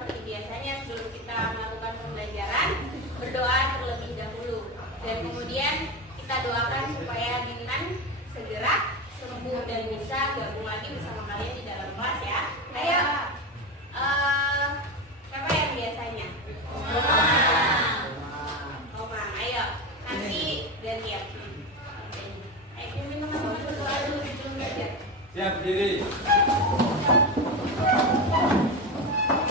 seperti biasanya sebelum kita melakukan pembelajaran, berdoa terlebih dahulu. Dan kemudian kita doakan supaya Dinan segera sembuh dan bisa gabung lagi bersama kalian di dalam kelas ya. Ayo, siapa yang biasanya? Oma, ayo. Nanti gantian. Ayo, pimpin teman-teman berdoa dulu sebelum belajar. Siap, berdiri.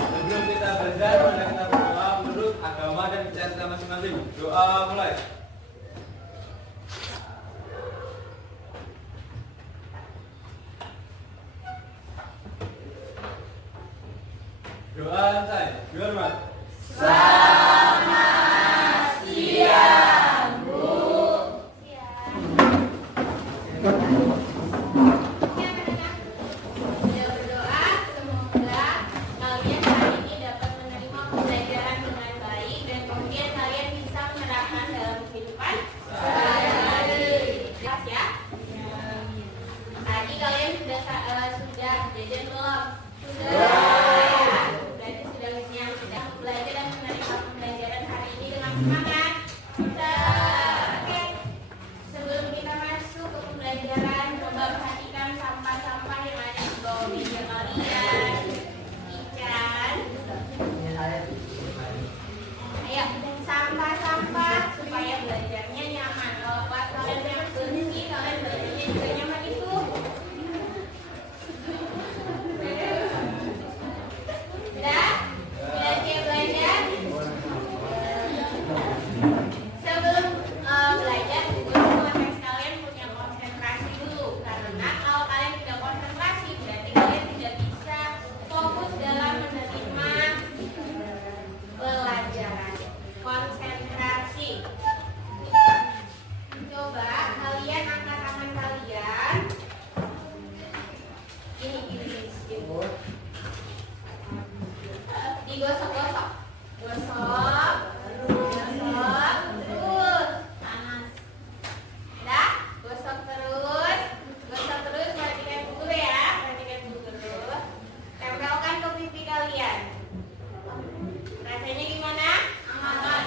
Sebelum kita belajar, mari kita berdoa menurut agama dan kepercayaan kita masing-masing. Doa mulai. Doa selesai. Hormat. Selamat siang, Bu. Sudah berdoa, semoga kalian hari ini dapat menerima pembelajaran dengan baik dan kemudian kalian bisa menerapkan dalam kehidupan sehari-hari. Jelas ya? Tadi kalian sudah jajan belum? Sudah. Berarti sudah siap, sudah belajar dan menerima pembelajaran hari ini dengan semangat. Oke. Sebelum kita masuk ke pembelajaran, coba perhatikan sampah-sampah yang ada di bawah meja kalian. Ikan. Ayo, sampah-sampah supaya belajarnya nyaman. Kalau kelas kalian yang bersih, kalian belajarnya juga nyaman itu. Sudah? Sudah siap belajar? Sebelum belajar, guru mengajak kalian punya konsentrasi dulu. Karena kalau kalian tidak konsentrasi, berarti kalian tidak bisa fokus dalam menerima pelajaran. Konsentrasi. Coba kalian angkat tangan kalian. Gini. Digosok-gosok. Gosok. Terus. Panas. Udah? Gosok terus. Perhatikan guru ya. Perhatikan guru. Tempelkan ke pipi kalian. Rasanya gimana? Aman.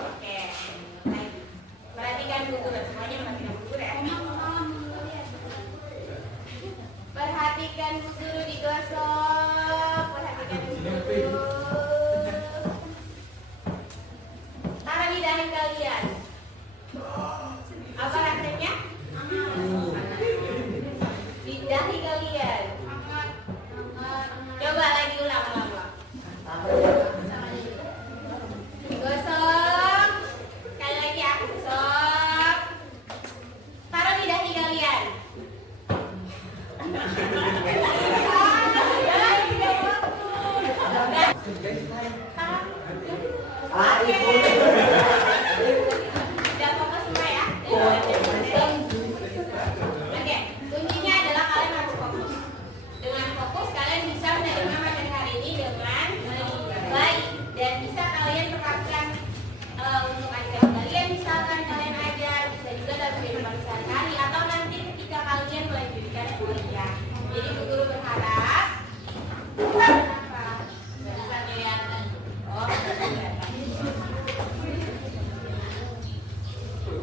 Oke. Baik. Perhatikan guru. Semuanya perhatikan guru ya. Perhatikan guru digosok. Perhatikan guru. Taruh di dahi kalian. Apa rasanya? Di dahi kalian. Coba lagi ulang. Digosok. Sekali lagi ya. Gosok. Taruh di dahi kalian. Sudah fokus semua ya? Oke, kuncinya adalah kalian harus fokus. Dengan fokus kalian bisa menerima materi hari ini dengan baik dan bisa kalian terapkan untuk ajar kalian, misalkan kalian ajar, bisa juga dalam kehidupan sehari-hari atau nanti ketika kalian melanjutkan kuliah. Jadi Bu Guru berharap apa? Bisa kelihatan. Oh, kelihatan.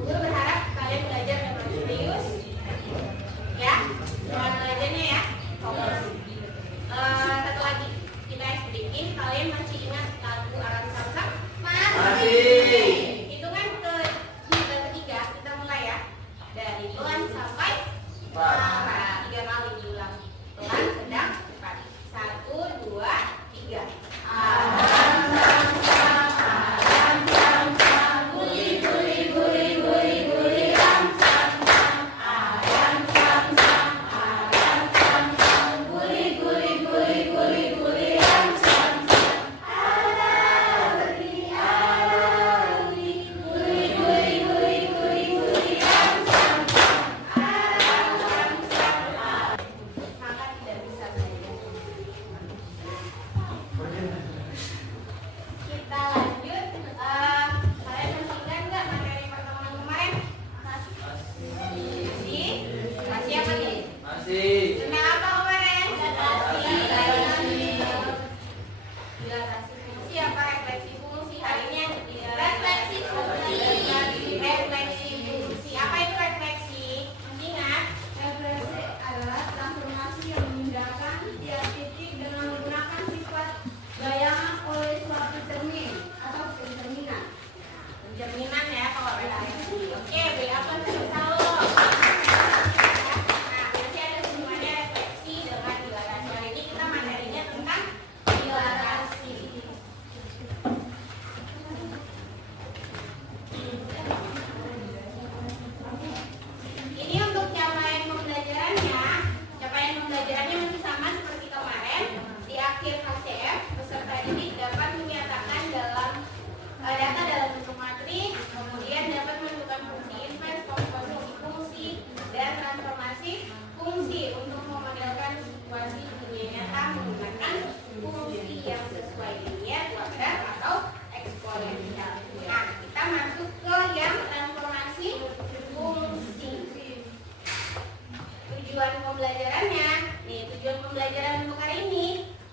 Guru berharap kalian belajar dengan serius, ya. Jangan belajarnya ya, fokus. Satu lagi, kita sedikit. Kalian masih ingat lagu Alam Samsam? Masih. Hitungan ketiga kita mulai ya. Dari pelan sampai parah. 3 kali diulang. Pelan, sedang, cepat. 1, 2, 3. Alam Samsam, Alam Samsam, guli guli guli guli guli Alam Samsam, Alam Samsam, Alam Samsam, guli guli guli guli guli Alam Samsam, Alam dilatasi fungsi apa refleksi fungsi? Hari ini yang Refleksi fungsi. Refleksi fungsi. Apa itu refleksi? Ingat, Refleksi adalah transformasi yang memindahkan tiap titik dengan menggunakan sifat bayangan oleh suatu cermin atau pencerminan. pencerminan ya kalau refleksi. Oke, beri apa selalu. Nah, masih ada hubungannya refleksi dengan dilatasi. Hari ini kita materinya tentang dilatasi. Ini untuk capaian pembelajarannya. Capaian pembelajarannya masih sama seperti kemarin. Di akhir HCF, peserta didik dapat menyatakan dalam data dalam bentuk matriks, kemudian dapat menentukan fungsi invers, komposisi fungsi, dan transformasi fungsi untuk memodelkan situasi dunia nyata menggunakan fungsi yang sesuai linear, kuadrat, atau eksponensial. Nah, kita masuk ke yang transformasi fungsi. Tujuan pembelajarannya, nih tujuan pembelajaran untuk hari ini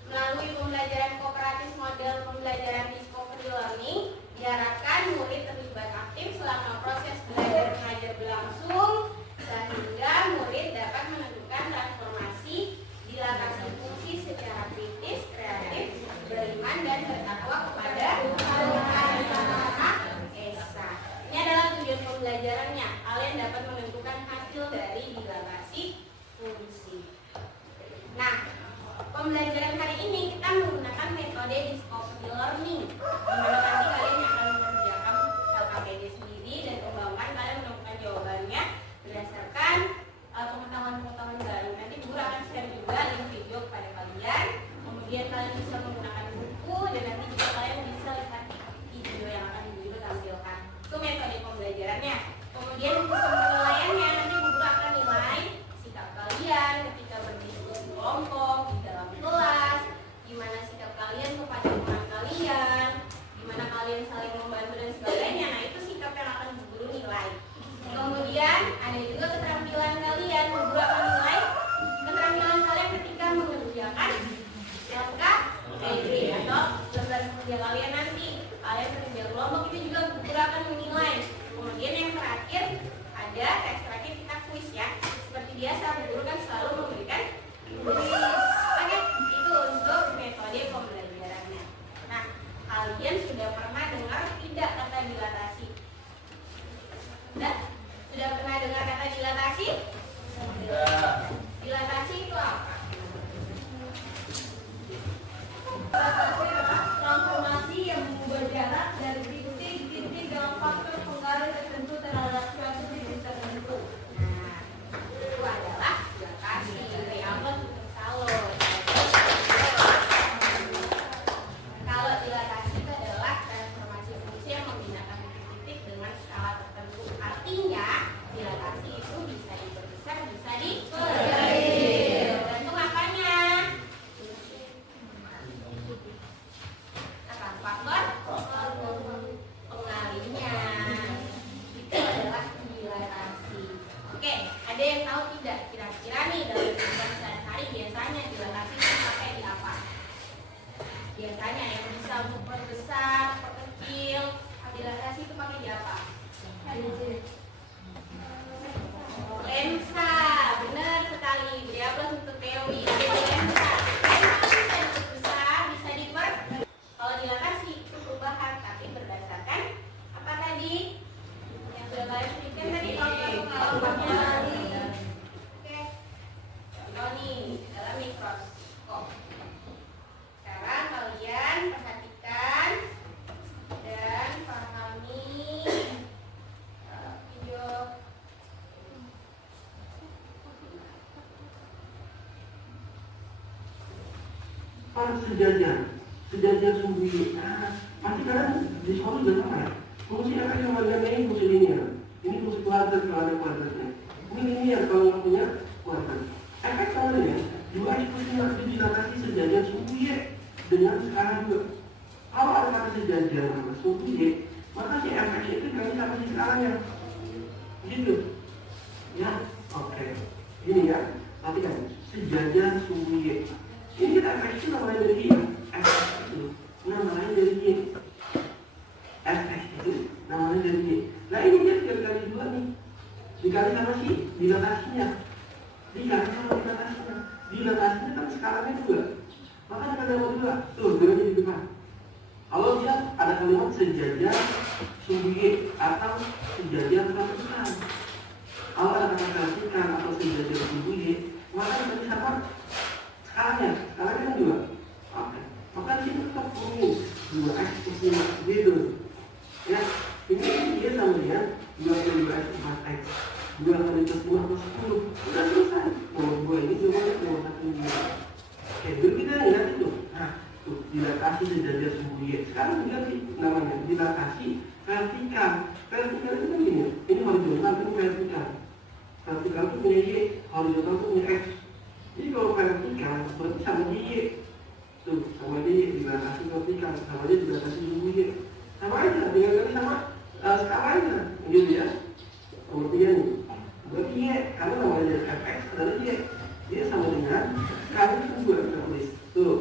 melalui pembelajaran kooperatif model pembelajaran discovery learning diharapkan murid terlibat aktif selama proses belajar mengajar berlangsung sehingga murid dapat menentukan transformasi dilatasi fungsi secara kritis, kreatif, beriman dan bertakwa kepada Tuhan Yang Maha Esa. Ini adalah tujuan pembelajarannya. Kalian dapat menentukan hasil dari dilatasi fungsi. Nah, pembelajaran hari ini kita menggunakan metode discovery learning, di mana nanti kalian akan mengerjakan LKPD sendiri dan kembangkan kalian menemukan jawabannya berdasarkan pengetahuan-pengetahuan baru. Nanti guru akan share juga link video kepada kalian. Kemudian kalian bisa menggunakan buku dan nanti juga kalian bisa lihat video yang akan guru tampilkan. Itu metode pembelajarannya. Kemudian untuk penilaiannya nanti guru akan nilai sikap kalian ketika berdiskusi kelompok di dalam kelas, gimana sikap kalian kepada teman kalian, gimana kalian saling membantu dan sebagainya. Nah, itu sikap yang akan guru nilai. Kemudian ada juga keterampilan kalian. Guru akan nilai keterampilan kalian ketika mengerjakan LKPD atau lembar kerja kalian nanti. Kalian kerja kelompok itu juga guru akan menilai. Kemudian yang terakhir ada tes terakhir kita kuis ya. Seperti biasa guru kan selalu memberikan kuis. Oke, itu untuk metode pembelajarannya. Nah, kalian sudah pernah dengar tidak kata dilatasi? Sudah pernah dengar kata dilatasi? Dilatasi itu apa? Dilatasi adalah transformasi yang mengubah jarak dari titik-titik dengan faktor pengaruh tertentu terhadap suatu titik tertentu. Nah, itu adalah dilatasi. Beri amplop untuk salur. Kalau dilatasi itu adalah transformasi fungsi yang memindahkan titik-titik dengan skala tertentu. Artinya, dilatasi itu bisa diperbesar, bisa dikecil. Tergantung apanya? Apa? Faktor pengalihnya. Itu adalah dilatasi. Oke, ada yang tahu tidak? Kira-kira nih dalam kehidupan sehari-hari biasanya dilatasi itu pakai di apa? Biasanya yang bisa untuk perbesar, perkecil, dilatasi itu pakai di apa? Lensa, benar sekali. Beri aplaus untuk teori. Lensa bisa diperbesar, bisa diperkecil. Kalau dilatasi itu perubahan, tapi berdasarkan apa tadi? Yang sudah kalian sebutkan tadi faktornya. Oke. Contoh nih dalam mikroskop. Sekarang kalian perhatikan dan pahami video. Sejajar sembunyi. Pasti kalian di sekolah juga sama ya. Fungsi apa yang mengenai fungsi linear? Ini fungsi kuadrat kalau ada kuadratnya. Ini linear kalau nggak punya kuadrat. Efek soalnya juga ekspresi waktu dilatasi sejajar sumbu Y dengan skala 2. Kalau ada kata sejajar sama sumbu Y, maka si efek itu kali sama si skalanya. Gitu. Ya, oke. Ini ya, perhatikan sejajar sumbu Y. Ini kita efek itu namanya dari I ya. Efek itu. kalimat sejajar sumbu Y atau sejajar vertikal. Kalau ada kata vertikal atau sejajar sumbu Y, maka tadi sama skalanya, skalanya kan 2. Oke. Maka di sini tetap ini 2x plus 5 gitu. Ya, ini dia sama dengan 2 kali 2x 4x, 2 kali plus 5 plus 10. Udah selesai. Nomor 2 ini cuma nomor 1 ini. Oke, dulu kita lihat itu. Nah, tuh dilatasi sejajar sumbu Y. Sekarang diganti namanya, dilatasi vertikal. Vertikal itu kan gini. Ini horizontal, ini vertikal. Vertikal itu punya Y, horizontal itu punya X. Jadi kalau vertikal berarti sama Y. Tuh, sama Y dilatasi vertikal, sama dia dilatasi sumbu Y. Sama aja, tinggal kali sama skalanya, gitu ya. Kemudian nih, berarti Y, karena namanya fx adalah Y. Dia sama dengan skalanya itu 2 kita tulis. Tuh,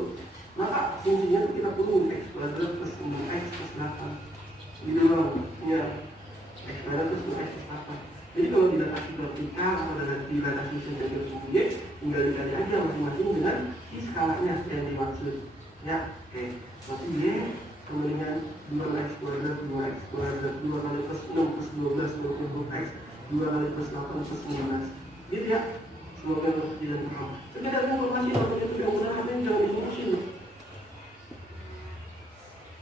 maka fungsinya itu kita perlu x kuadrat plus 6x plus 8. Gitu loh, ya. X kuadrat plus 6x plus 8. Jadi kalau dilatasi vertikal atau dilatasi sejajar sumbu Y, tinggal dikali aja masing-masing dengan si skalanya yang dimaksud. Ya, oke. Berarti Y sama dengan 2x kuadrat 2x kuadrat 2 kali plus 6 plus 12 20x 2 kali plus 8 plus 19. Gitu ya. Semoga tidak paham. Sekedar informasi kalau itu yang benar tapi jangan diurusin.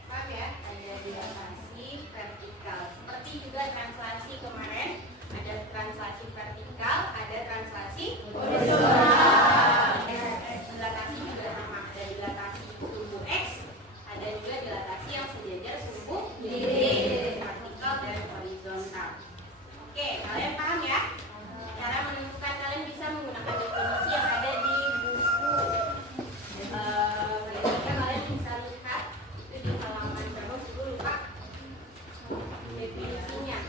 Paham ya? Ada dilatasi vertikal. Seperti juga translasi kemarin, ada translasi vertikal, ada translasi horizontal. Dilatasi juga sama, ada dilatasi sumbu X, ada juga dilatasi yang sejajar sumbu Y, vertikal dan horizontal. Oke, kalian paham ya? Cara menentukan, kalian bisa menggunakan definisi yang ada di buku. Kalian bisa lihat itu di halaman berapa, dulu lupa definisinya.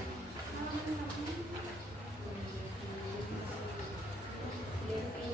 Definisi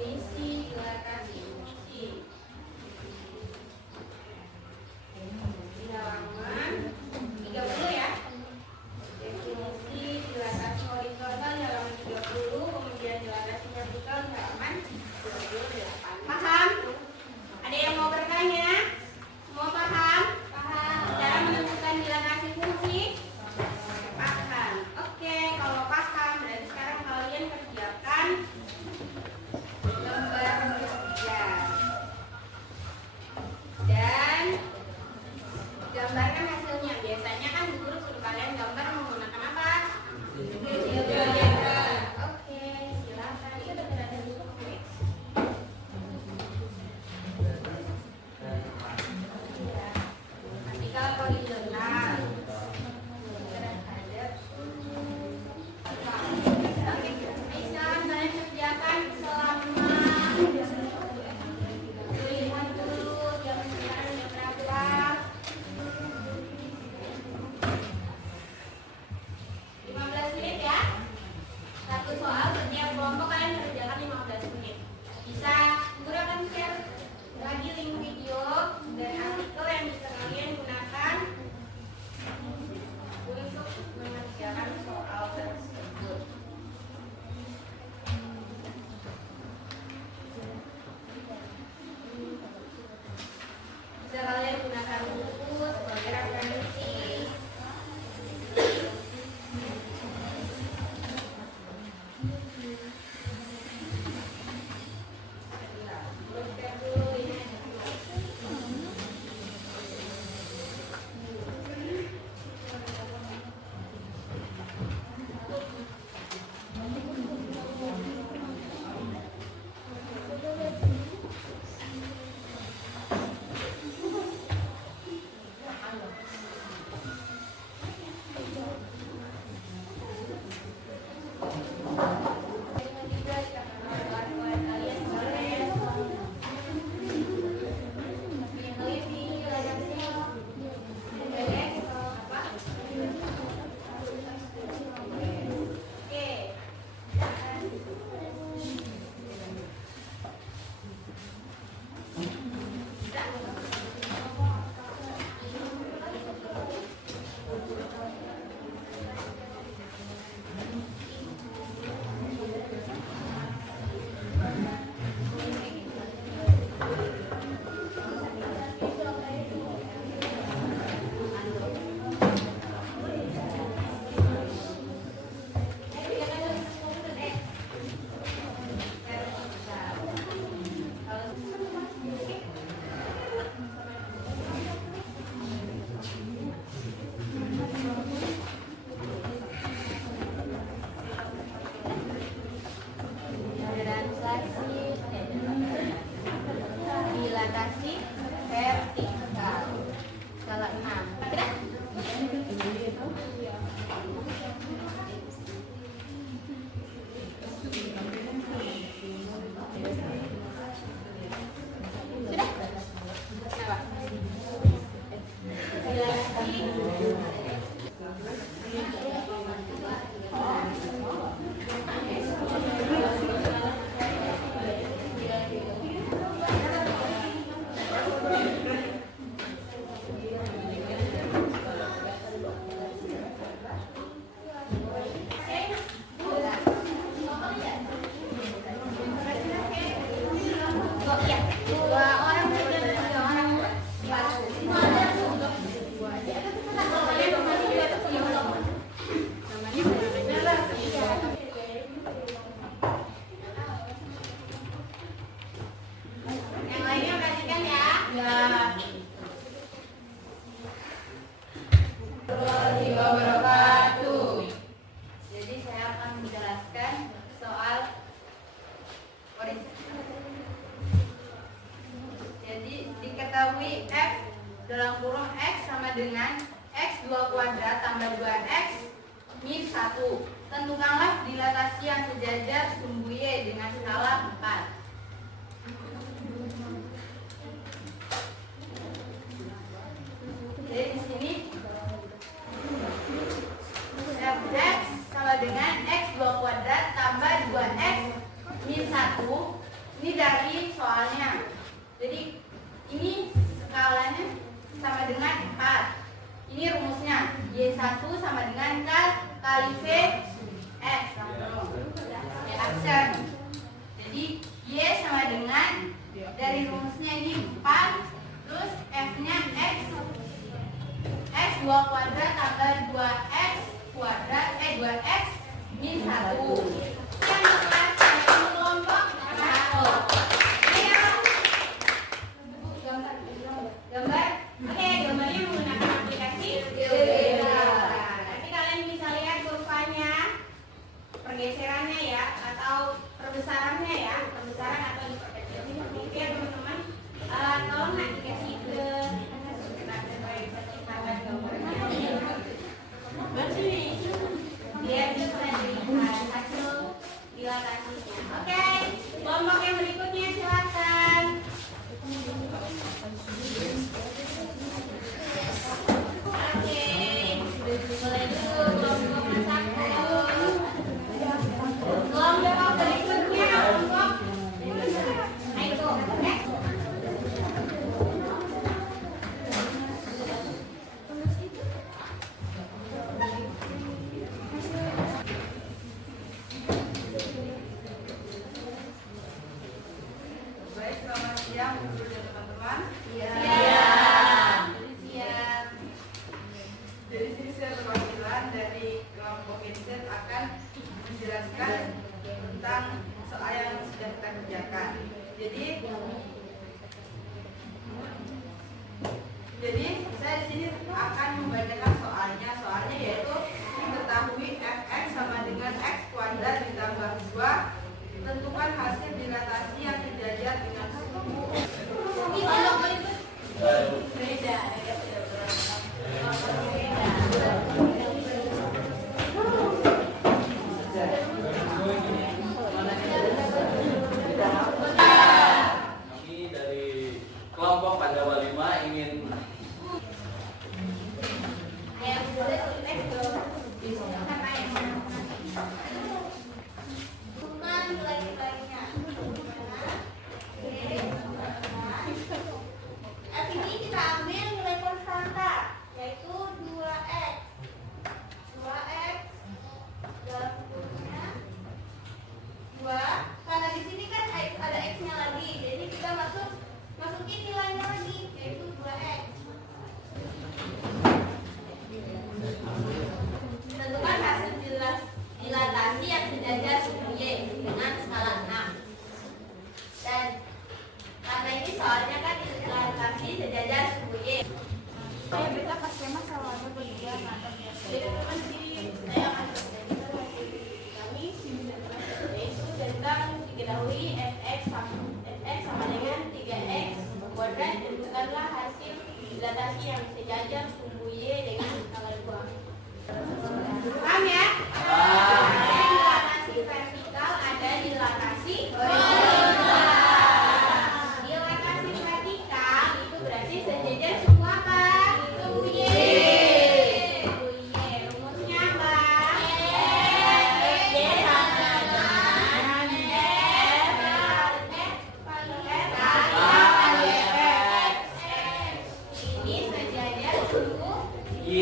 X sama dengan X2 kuadrat tambah 2X min 1. Tentukanlah dilatasi yang sejajar sumbu Y dengan skala 4. Jadi di sini Fx sama dengan X2 kuadrat tambah 2X min 1. Ini dari soalnya. Jadi ini skalanya sama dengan 4. Ini rumusnya Y1 sama dengan K kali V X. Reaction. Jadi Y sama dengan dari rumusnya ini 4 terus F-nya X 2 kuadrat tambah 2X kuadrat 2X min 1. Yang kelas kelompok 1. Gambar. Oke, gambarnya menggunakan aplikasi GeoGebra. Nanti kalian bisa lihat kurvanya, pergeserannya ya, atau perbesarannya ya, perbesaran atau diperkecil. Oke teman-teman, tolong nanti kasih ke biar bisa dilihat hasil dilatasinya. Oke, kelompok yang berikutnya silakan. Oke, mulai dulu kelompok 1. Kelompok berikutnya kelompok itu. Baik, selamat siang guru dan teman-teman. Siap. Jadi sini saya perwakilan dari kelompok Vincent akan menjelaskan tentang soal yang sudah kita kerjakan. Jadi saya di sini akan membacakan soalnya. Soalnya yaitu diketahui Fx sama dengan X kuadrat ditambah 2. Tentukan hasil dilatasi yang sejajar dengan sumbu. Ini kelompok itu beda. Kami dari kelompok Pandawa 5 ingin F ini kita ambil nilai konstanta yaitu 2X. 2X dalam bentuknya 2. Karena di sini kan ada X-nya lagi, jadi kita masukin nilainya lagi yaitu 2X. Tentukan hasil dilatasi yang sejajar sumbu Y dengan skala 6. Dan karena ini soalnya kan dilatasi sejajar sumbu Y. Saya beda pas skema sama ada berdua mantap ya. Jadi teman di saya akan kami yaitu tentang diketahui Fx sama dengan 3X kuadrat. Tentukanlah hasil dilatasi yang sejajar sumbu Y dengan skala 2. Paham ya? Ada dilatasi vertikal, ada dilatasi horizontal. Dilatasi vertikal itu berarti sejajar sumbu apa? Sumbu Y. Sumbu Y. Rumusnya apa? Y sama dengan ini sejajar sumbu Y.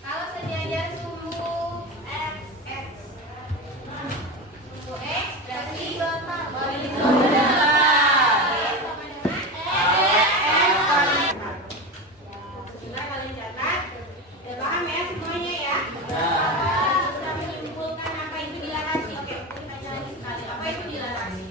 Kalau sejajar sumbu X, sumbu X berarti horizontal. Kita kalian catat, udah paham ya semuanya ya? Bisa menyimpulkan apa itu dilatasi. Oke, kita tanya lagi sekali. Apa itu dilatasi?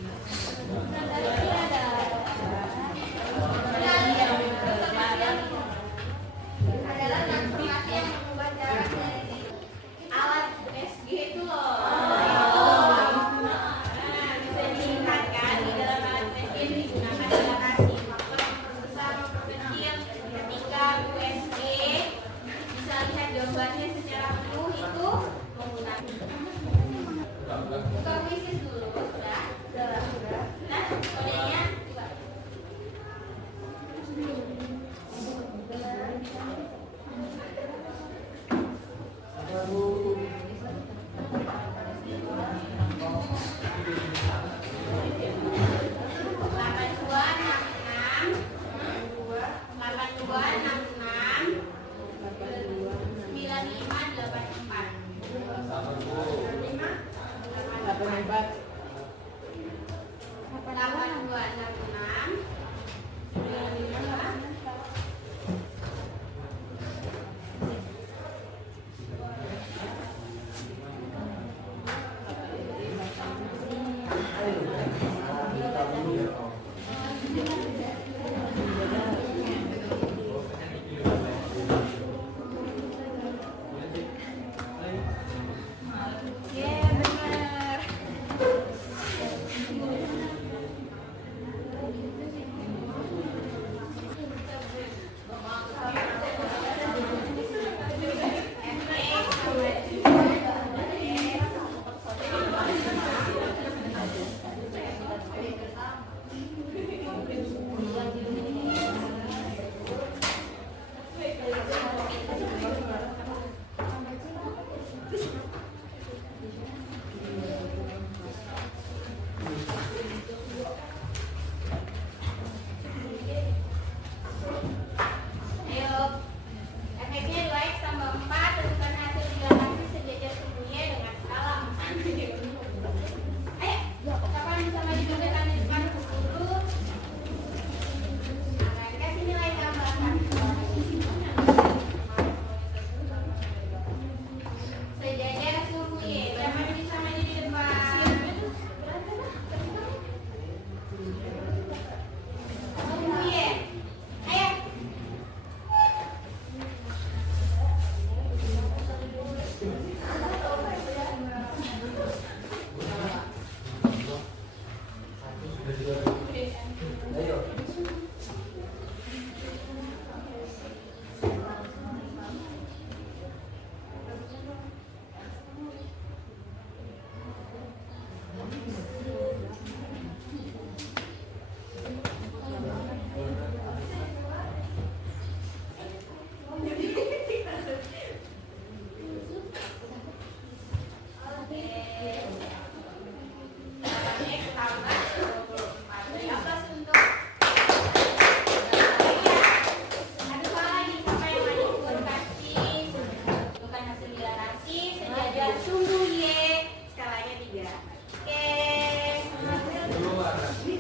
kuadrat. Ini